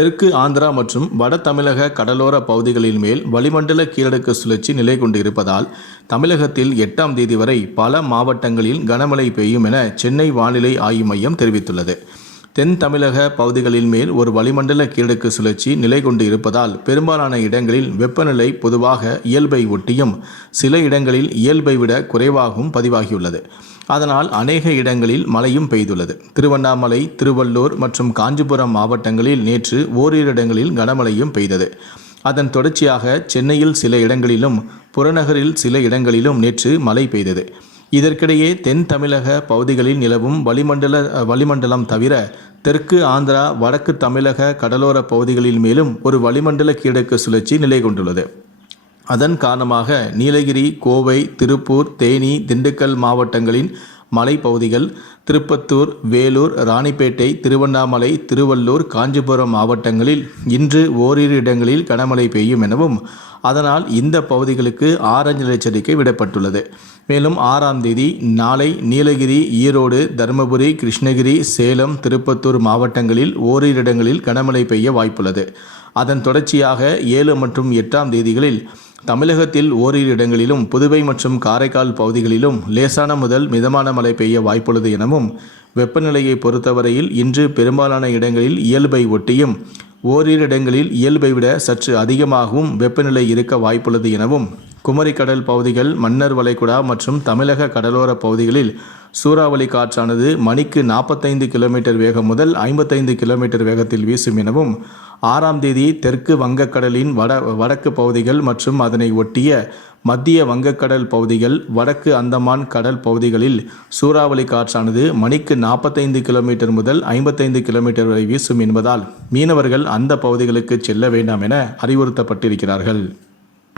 தெற்கு ஆந்திரா மற்றும் வட தமிழக கடலோர பகுதிகளின் மேல் வளிமண்டல கீழடுக்கு சுழற்சி நிலை கொண்டு இருப்பதால் தமிழகத்தில் எட்டாம் தேதி வரை பல மாவட்டங்களில் கனமழை பெய்யும் என சென்னை வானிலை ஆய்வு மையம் தெரிவித்துள்ளது. தென் தமிழக பகுதிகளின் மேல் ஒரு வளிமண்டல கீழடுக்கு சுழற்சி நிலை கொண்டு இருப்பதால் பெரும்பாலான இடங்களில் வெப்பநிலை பொதுவாக இயல்பை ஒட்டியும் சில இடங்களில் இயல்பை விட குறைவாகவும் பதிவாகியுள்ளது. அதனால் அநேக இடங்களில் மழையும் பெய்துள்ளது. திருவண்ணாமலை திருவள்ளூர் மற்றும் காஞ்சிபுரம் மாவட்டங்களில் நேற்று ஓரிரு இடங்களில் கனமழையும் பெய்தது. அதன் தொடர்ச்சியாக சென்னையில் சில இடங்களிலும் புறநகரில் சில இடங்களிலும் நேற்று மழை பெய்தது. இதற்கிடையே தென் தமிழக பகுதிகளில் நிலவும் வளிமண்டல வளிமண்டலம் தவிர தெற்கு ஆந்திரா வடக்கு தமிழக கடலோர பகுதிகளில் மேலும் ஒரு வளிமண்டல கீழக்கு சுழற்சி நிலை கொண்டுள்ளது. அதன் காரணமாக நீலகிரி கோவை திருப்பூர் தேனி திண்டுக்கல் மாவட்டங்களின் மலைப்பகுதிகள் திருப்பத்தூர் வேலூர் ராணிப்பேட்டை திருவண்ணாமலை திருவள்ளூர் காஞ்சிபுரம் மாவட்டங்களில் இன்று ஓரிரு இடங்களில் கனமழை பெய்யும் எனவும் அதனால் இந்த பகுதிகளுக்கு ஆரஞ்சு எச்சரிக்கை விடப்பட்டுள்ளது. மேலும் ஆறாம் தேதி நாளை நீலகிரி ஈரோடு தருமபுரி கிருஷ்ணகிரி சேலம் திருப்பத்தூர் மாவட்டங்களில் ஓரிரு இடங்களில் கனமழை பெய்ய வாய்ப்புள்ளது. அதன் தொடர்ச்சியாக ஏழு மற்றும் எட்டாம் தேதிகளில் தமிழகத்தில் ஓரிரு இடங்களிலும் புதுவை மற்றும் காரைக்கால் பகுதிகளிலும் லேசான முதல் மிதமான மழை பெய்ய வாய்ப்புள்ளது எனவும் வெப்பநிலையை பொறுத்தவரையில் இன்று பெரும்பாலான இடங்களில் இயல்பை ஒட்டியும் ஓரிரு இடங்களில் இயல்பை விட சற்று அதிகமாகவும் வெப்பநிலை இருக்க வாய்ப்புள்ளது எனவும் குமரிக்கடல் பகுதிகள் மன்னர் வளைகுடா மற்றும் தமிழக கடலோர பகுதிகளில் சூறாவளி காற்றானது மணிக்கு நாற்பத்தைந்து கிலோமீட்டர் வேகம் முதல் ஐம்பத்தைந்து கிலோமீட்டர் வேகத்தில் வீசும் எனவும் ஆறாம் தேதி தெற்கு வங்கக்கடலின் வட வடக்கு பகுதிகள் மற்றும் அதனை ஒட்டிய மத்திய வங்கக்கடல் பகுதிகள் வடக்கு அந்தமான் கடல் பகுதிகளில் சூறாவளி காற்றானது மணிக்கு நாற்பத்தைந்து கிலோமீட்டர் முதல் ஐம்பத்தைந்து கிலோமீட்டர் வரை வீசும் என்பதால் மீனவர்கள் அந்த பகுதிகளுக்கு செல்ல வேண்டாம் என அறிவுறுத்தப்பட்டிருக்கிறார்கள்.